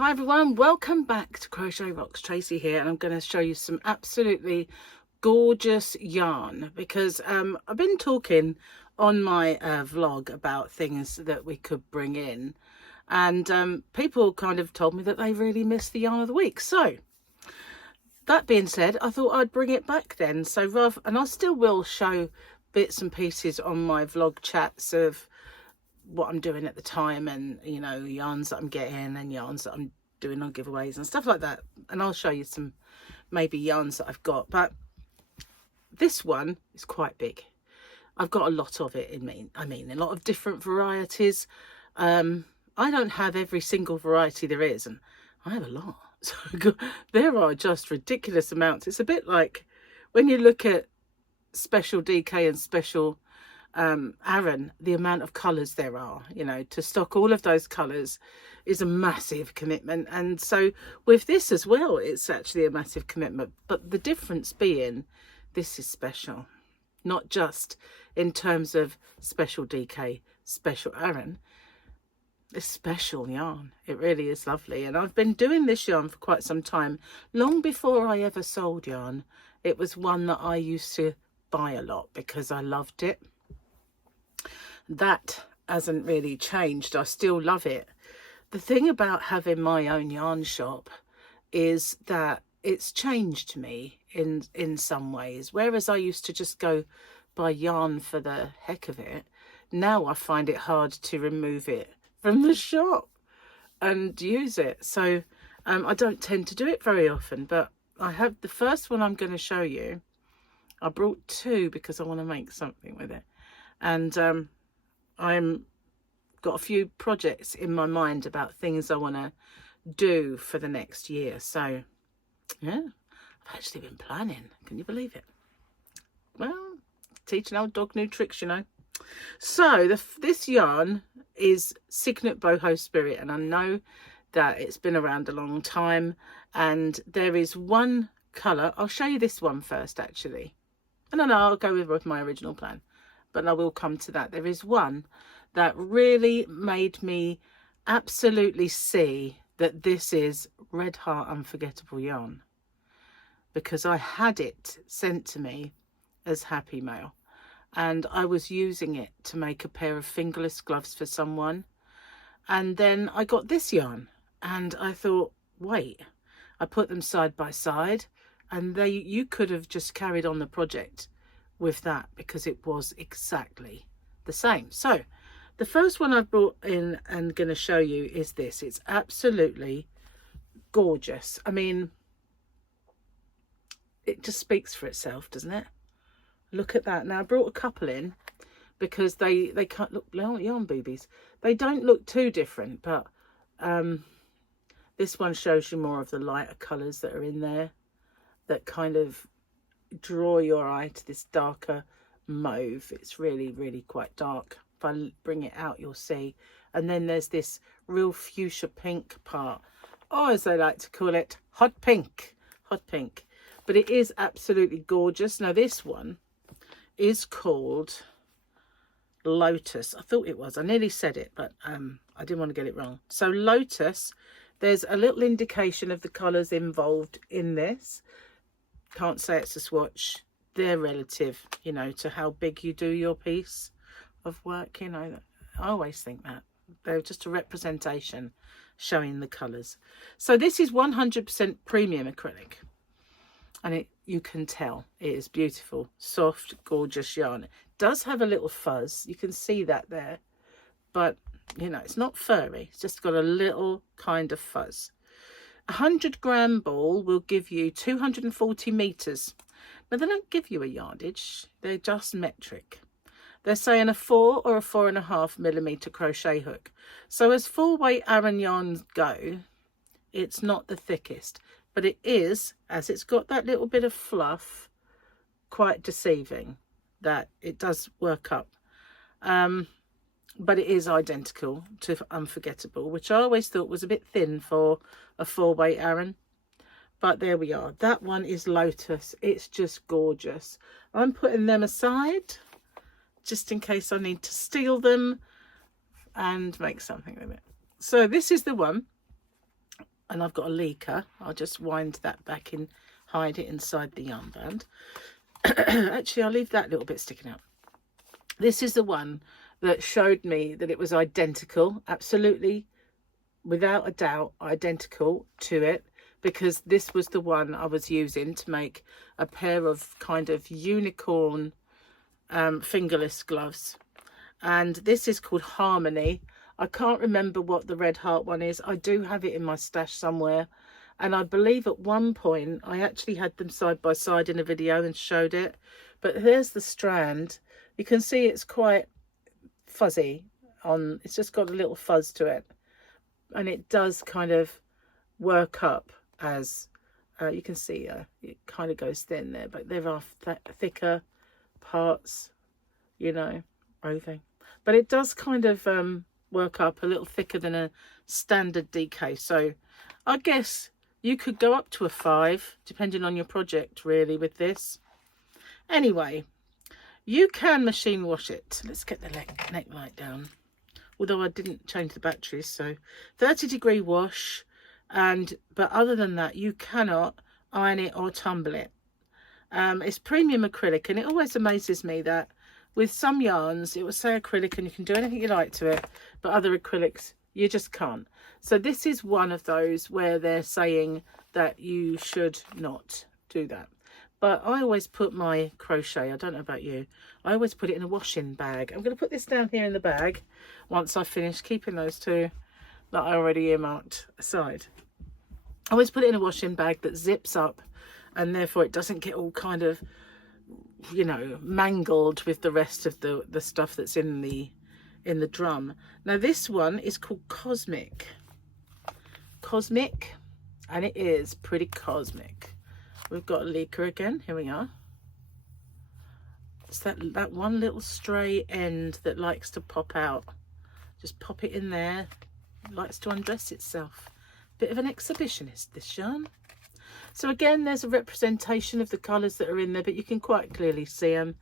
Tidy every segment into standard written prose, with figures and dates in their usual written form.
Hi everyone, welcome back to Crochet Rocks. Tracy here, and I'm going to show you some absolutely gorgeous yarn because I've been talking on my vlog about things that we could bring in, and people kind of told me that they really missed the yarn of the week. So that being said, I thought I'd bring it back then. And I still will show bits and pieces on my vlog chats of what I'm doing at the time, and you know, yarns that I'm getting and yarns that I'm doing on giveaways and stuff like that, and I'll show you some maybe yarns that I've got. But this one is quite big. I've got a lot of it in me. I mean, a lot of different varieties. I don't have every single variety there is, and I have a lot. So there are just ridiculous amounts. It's a bit like when you look at special DK and special aran, the amount of colours there are, you know, to stock all of those colours is a massive commitment. And so with this as well, it's actually a massive commitment, but the difference being this is special, not just in terms of special DK, special aran. It's special yarn. It really is lovely, and I've been doing this yarn for quite some time. Long before I ever sold yarn, it was one that I used to buy a lot because I loved it. That hasn't really changed. I still love it. The thing about having my own yarn shop is that it's changed me in some ways. Whereas I used to just go buy yarn for the heck of it, now I find it hard to remove it from the shop and use it. So I don't tend to do it very often, but I have the first one I'm going to show you. I brought two because I want to make something with it, and I'm got a few projects in my mind about things I want to do for the next year. So yeah, I've actually been planning. Can you believe it? Well, teaching old dog new tricks, you know. So this yarn is Cygnet Boho Spirit, and I know that it's been around a long time, and there is one colour. I'll show you this one first actually, and then I'll go with my original plan, but I will come to that. There is one that really made me absolutely see that this is Red Heart Unforgettable yarn, because I had it sent to me as Happy Mail, and I was using it to make a pair of fingerless gloves for someone. And then I got this yarn and I thought, wait, I put them side by side, and you could have just carried on the project with that because it was exactly the same. So the first one I've brought in and going to show you is this. It's absolutely gorgeous. I mean, it just speaks for itself, doesn't it? Look at that. Now I brought a couple in because they can't look yarn boobies. They don't look too different, but this one shows you more of the lighter colours that are in there that kind of draw your eye to this darker mauve. It's really, really quite dark. If I bring it out, you'll see. And then there's this real fuchsia pink part, or as they like to call it, hot pink. Hot pink. But it is absolutely gorgeous. Now this one is called Lotus. I thought it was. I nearly said it, but I didn't want to get it wrong. So Lotus, there's a little indication of the colours involved in this. Can't say it's a swatch. They're relative, you know, to how big you do your piece of work, you know. I always think that they're just a representation showing the colours. So this is 100% premium acrylic, and you can tell it is beautiful, soft, gorgeous yarn. It does have a little fuzz, you can see that there, but you know, it's not furry, it's just got a little kind of fuzz. 100-gram ball will give you 240 meters. Now they don't give you a yardage, they're just metric. They're saying a 4 or a 4.5 millimeter crochet hook. So as 4-weight aran yarns go, it's not the thickest, but it is, as it's got that little bit of fluff, quite deceiving that it does work up. But it is identical to Unforgettable, which I always thought was a bit thin for a 4-weight aran. But there we are. That one is Lotus. It's just gorgeous. I'm putting them aside just in case I need to steal them and make something with it. So this is the one and I've got a leaker. I'll just wind that back in, hide it inside the yarn band. Actually, I'll leave that little bit sticking out. This is the one that showed me that it was identical, absolutely, without a doubt, identical to it, because this was the one I was using to make a pair of kind of unicorn fingerless gloves. And this is called Harmony. I can't remember what the red heart one is. I do have it in my stash somewhere, and I believe at one point I actually had them side by side in a video and showed it. But here's the strand. You can see it's quite fuzzy on, it's just got a little fuzz to it, and it does kind of work up as you can see it kind of goes thin there, but there are thicker parts, you know, roving, but it does kind of work up a little thicker than a standard DK. So I guess you could go up to a 5 depending on your project really with this. Anyway, you can machine wash it. Let's get the neck light down, although I didn't change the batteries. So 30-degree wash, but other than that you cannot iron it or tumble it. It's premium acrylic, and it always amazes me that with some yarns it will say acrylic and you can do anything you like to it, but other acrylics you just can't. So this is one of those where they're saying that you should not do that. But I always put my crochet, I don't know about you, I always put it in a washing bag. I'm going to put this down here in the bag once I finish keeping those two that I already earmarked aside. I always put it in a washing bag that zips up, and therefore it doesn't get all kind of, you know, mangled with the rest of the stuff that's in the drum. Now this one is called Cosmic, and it is pretty cosmic. We've got a leaker again. Here we are. It's that one little stray end that likes to pop out. Just pop it in there. It likes to undress itself. Bit of an exhibitionist, this yarn. So again, there's a representation of the colours that are in there, but you can quite clearly see them.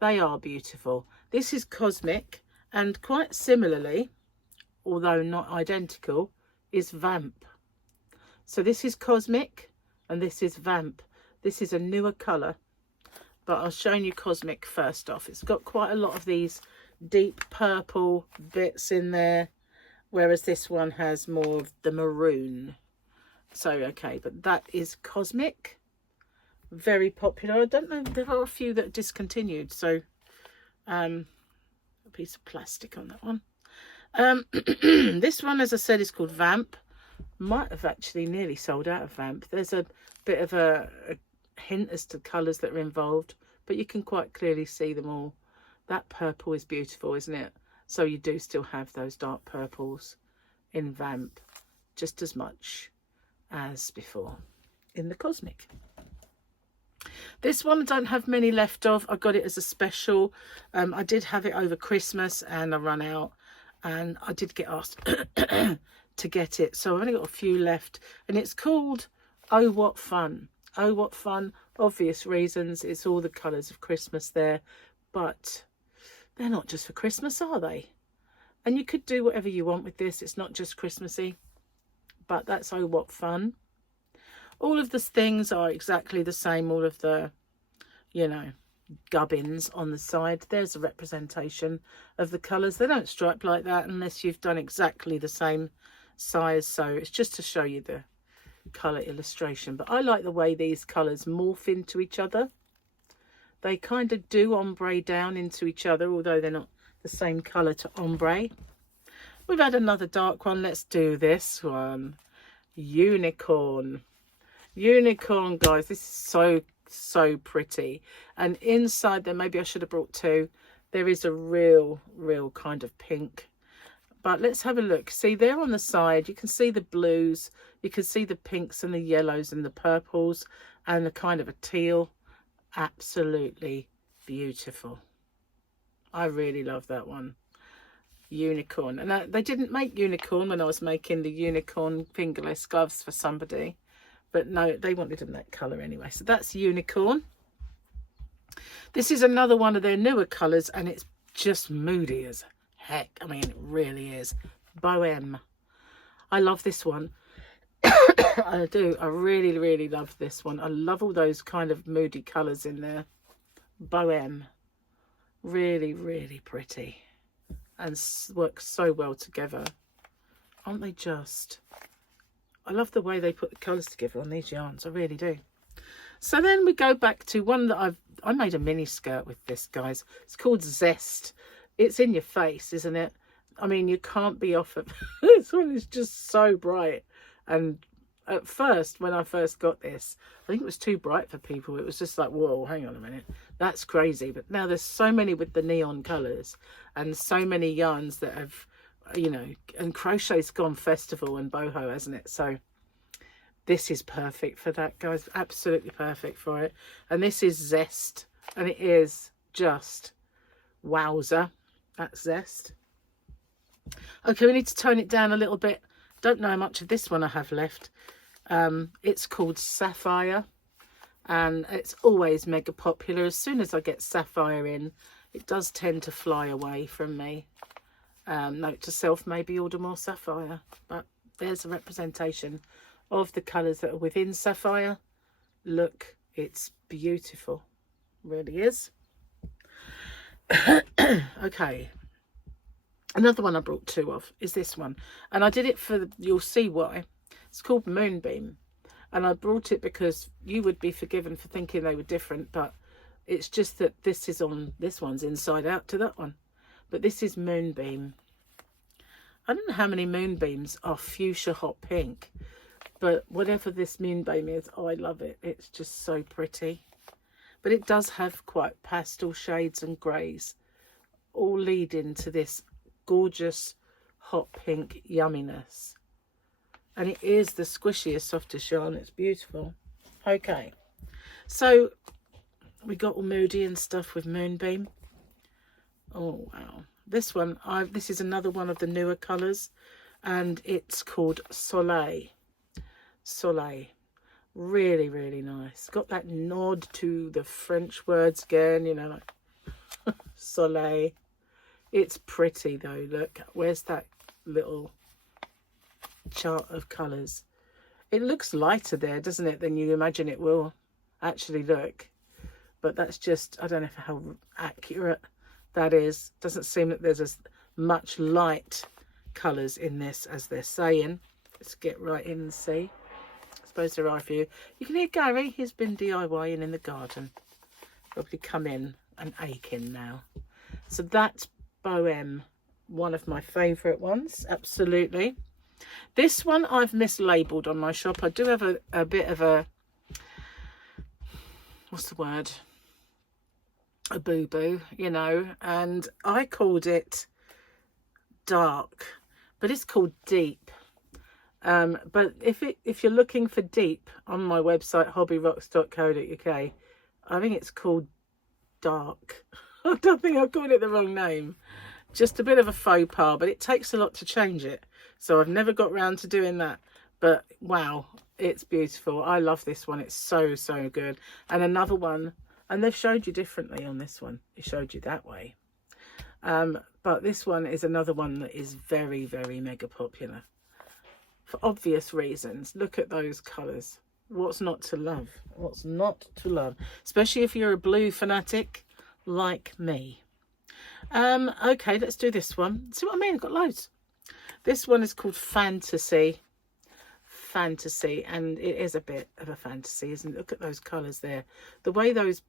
They are beautiful. This is Cosmic, and quite similarly, although not identical, is Vamp. So this is Cosmic and this is Vamp. This is a newer colour, but I'll show you Cosmic first off. It's got quite a lot of these deep purple bits in there, whereas this one has more of the maroon. So okay, but that is Cosmic, very popular. I don't know, there are a few that are discontinued, so a piece of plastic on that one. This one, as I said, is called Vamp. Might have actually nearly sold out of Vamp. There's a bit of a hint as to colours that are involved, but you can quite clearly see them all. That purple is beautiful, isn't it? So you do still have those dark purples in Vamp just as much as before in the Cosmic. This one I don't have many left of. I got it as a special. I did have it over Christmas and I ran out, and I did get asked to get it, so I've only got a few left, and it's called Oh What Fun. Oh What Fun, obvious reasons. It's all the colours of Christmas there, but they're not just for Christmas, are they? And you could do whatever you want with this. It's not just Christmassy, but that's Oh What Fun. All of the things are exactly the same. All of the, you know, gubbins on the side. There's a representation of the colours. They don't stripe like that unless you've done exactly the same size. So it's just to show you the colour illustration. But I like the way these colours morph into each other. They kind of do ombre down into each other, although they're not the same colour to ombre. We've had another dark one. Let's do this one. Unicorn. Unicorn, guys. This is so pretty. And inside there, maybe I should have brought two. There is a real kind of pink. But let's have a look. See, there on the side, you can see the blues. You can see the pinks and the yellows and the purples and the kind of a teal. Absolutely beautiful. I really love that one. Unicorn. And they didn't make unicorn when I was making the unicorn fingerless gloves for somebody, but no, they wanted them that colour anyway. So that's Unicorn. This is another one of their newer colours, and it's just moody as heck. I mean, it really is. Bohem. I love this one. I do. I really, really love this one. I love all those kind of moody colours in there. Bohem. Really, really pretty. And work so well together. Aren't they just? I love the way they put the colours together on these yarns. I really do. So then we go back to one that I made a mini skirt with this, guys. It's called Zest. It's in your face, isn't it? I mean, you can't be off of this one. Is just so bright. And at first, when I first got this, I think it was too bright for people. It was just like, whoa, hang on a minute, that's crazy. But now there's so many with the neon colours and so many yarns that have, you know, and Crochet's gone festival and boho, hasn't it? So this is perfect for that, guys. Absolutely perfect for it. And this is Zest, and it is just wowzer. That's Zest. Okay, we need to tone it down a little bit. Don't know how much of this one I have left. It's called Sapphire, and it's always mega popular. As soon as I get Sapphire in, it does tend to fly away from me. Note to self, maybe order more Sapphire. But there's a representation of the colours that are within Sapphire. Look, it's beautiful. Really is. Okay. Another one I brought two of is this one. And I did it for, you'll see why. It's called Moonbeam. And I brought it because you would be forgiven for thinking they were different. But it's just that this one's inside out to that one. But this is Moonbeam. I don't know how many Moonbeams are fuchsia hot pink. But whatever this Moonbeam is, oh, I love it. It's just so pretty. But it does have quite pastel shades and greys. All lead into this gorgeous hot pink yumminess. And it is the squishiest, softest yarn. It's beautiful. Okay. So we got all moody and stuff with Moonbeam. Oh, wow. This one, this is another one of the newer colours. And it's called Soleil. Soleil. Really, really nice. Got that nod to the French words again, you know, like Soleil. It's pretty though. Look, where's that little chart of colours? It looks lighter there, doesn't it, than you imagine it will actually look. But that's just, I don't know how accurate that is. Doesn't seem that there's as much light colours in this as they're saying. Let's get right in and see. I suppose there are a few. You can hear Gary, he's been DIYing in the garden. Probably come in and aching now. So that's Bohem, one of my favourite ones, absolutely. This one I've mislabelled on my shop. I do have a bit of a, what's the word? A boo-boo, you know, and I called it dark, but it's called deep. But if you're looking for deep on my website, hobbyrocks.co.uk, I think it's called dark. I don't think I've called it the wrong name. Just a bit of a faux pas, but it takes a lot to change it. So I've never got round to doing that. But wow, it's beautiful. I love this one. It's so, so good. And another one, and they've showed you differently on this one. It showed you that way. But this one is another one that is very, very mega popular. For obvious reasons. Look at those colours. What's not to love? What's not to love? Especially if you're a blue fanatic like me. Okay, let's do this one. See what I mean? I've got loads. This one is called Fantasy. Fantasy, and it is a bit of a fantasy, isn't it? Look at those colours there. The way those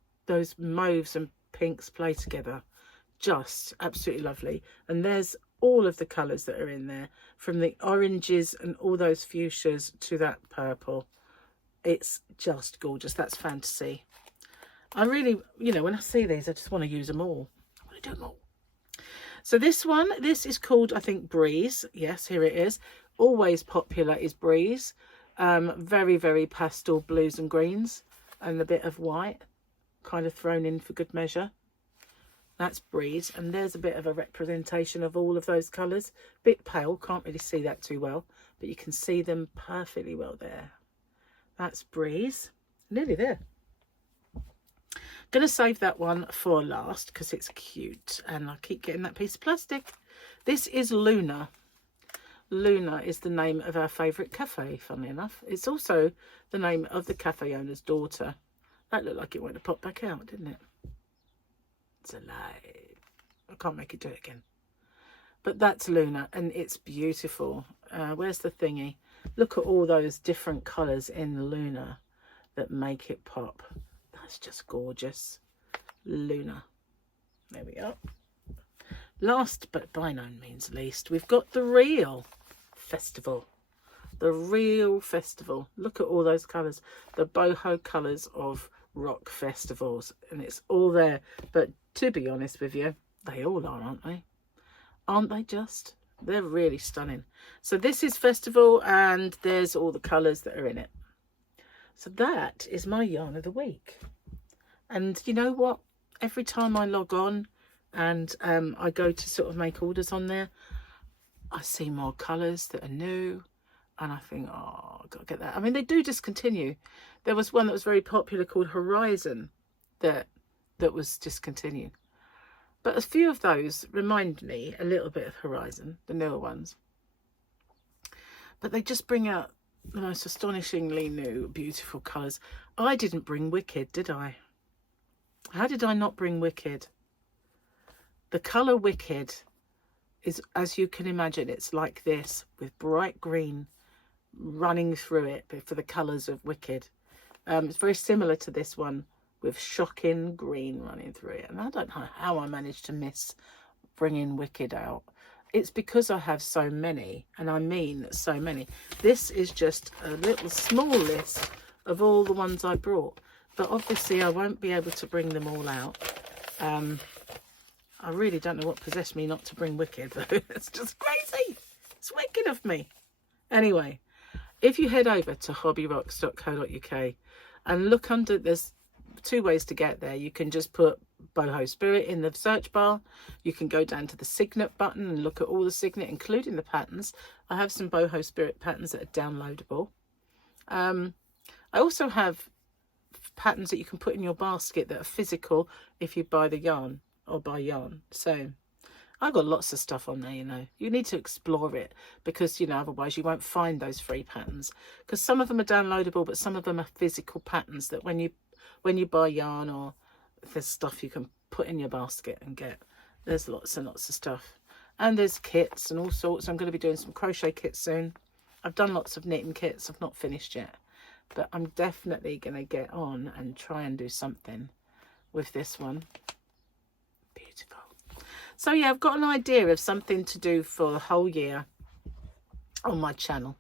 mauves and pinks play together, just absolutely lovely. And there's all of the colours that are in there, from the oranges and all those fuchsias to that purple. It's just gorgeous. That's Fantasy. I really, you know, when I see these, I just want to use them all. I want to do them all. So this one, this is called, I think, Breeze. Yes, here it is. Always popular is Breeze. Very, very pastel blues and greens and a bit of white kind of thrown in for good measure. That's Breeze, and there's a bit of a representation of all of those colours. Bit pale, can't really see that too well, but you can see them perfectly well there. That's Breeze. Nearly there. Gonna save that one for last because it's cute and I keep getting that piece of plastic. This is Luna. Luna is the name of our favourite cafe, funnily enough. It's also the name of the cafe owner's daughter. That looked like it went to pop back out, didn't it? It's a lie. I can't make it do it again. But that's Luna, and it's beautiful. Where's the thingy? Look at all those different colours in Luna that make it pop. That's just gorgeous. Luna. There we are. Last but by no means least, we've got the real festival. The real festival. Look at all those colours. The boho colours of rock festivals. And it's all there. But to be honest with you, they all are, aren't they? Aren't they just? They're really stunning. So this is festival, and there's all the colours that are in it. So that is my yarn of the week. And you know what? Every time I log on and I go to sort of make orders on there, I see more colours that are new, and I think, oh, I've got to get that. I mean, they do discontinue. There was one that was very popular called Horizon that was discontinued. But a few of those remind me a little bit of Horizon, the newer ones. But they just bring out the most astonishingly new, beautiful colours. I didn't bring Wicked, did I? How did I not bring Wicked? The colour Wicked is, as you can imagine, it's like this with bright green running through it, but for the colours of Wicked. It's very similar to this one with shocking green running through it. And I don't know how I managed to miss bringing Wicked out. It's because I have so many, and I mean so many. This is just a little small list of all the ones I brought. But obviously I won't be able to bring them all out. I really don't know what possessed me not to bring Wicked. It's just crazy. It's wicked of me. Anyway, if you head over to hobbyrocks.co.uk and look under, there's two ways to get there. You can just put Boho Spirit in the search bar. You can go down to the Cygnet button and look at all the Cygnet, including the patterns. I have some Boho Spirit patterns that are downloadable. I also have patterns that you can put in your basket that are physical if you buy the yarn or buy yarn. So I've got lots of stuff on there, you know. You need to explore it because, you know, otherwise you won't find those free patterns, because some of them are downloadable, but some of them are physical patterns that when you buy yarn, or there's stuff you can put in your basket and get. There's lots and lots of stuff. And there's kits and all sorts. I'm going to be doing some crochet kits soon. I've done lots of knitting kits. I've not finished yet. But I'm definitely going to get on and try and do something with this one. Beautiful. So yeah, I've got an idea of something to do for the whole year on my channel.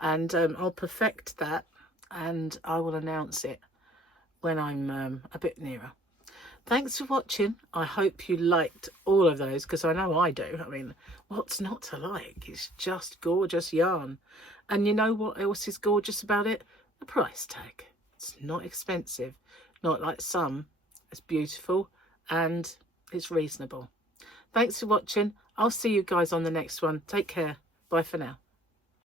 And I'll perfect that and I will announce it when I'm a bit nearer. Thanks for watching. I hope you liked all of those, because I know I do. I mean, what's not to like? It's just gorgeous yarn. And you know what else is gorgeous about it? The price tag. It's not expensive, not like some. It's beautiful and it's reasonable. Thanks for watching. I'll see you guys on the next one. Take care. Bye for now.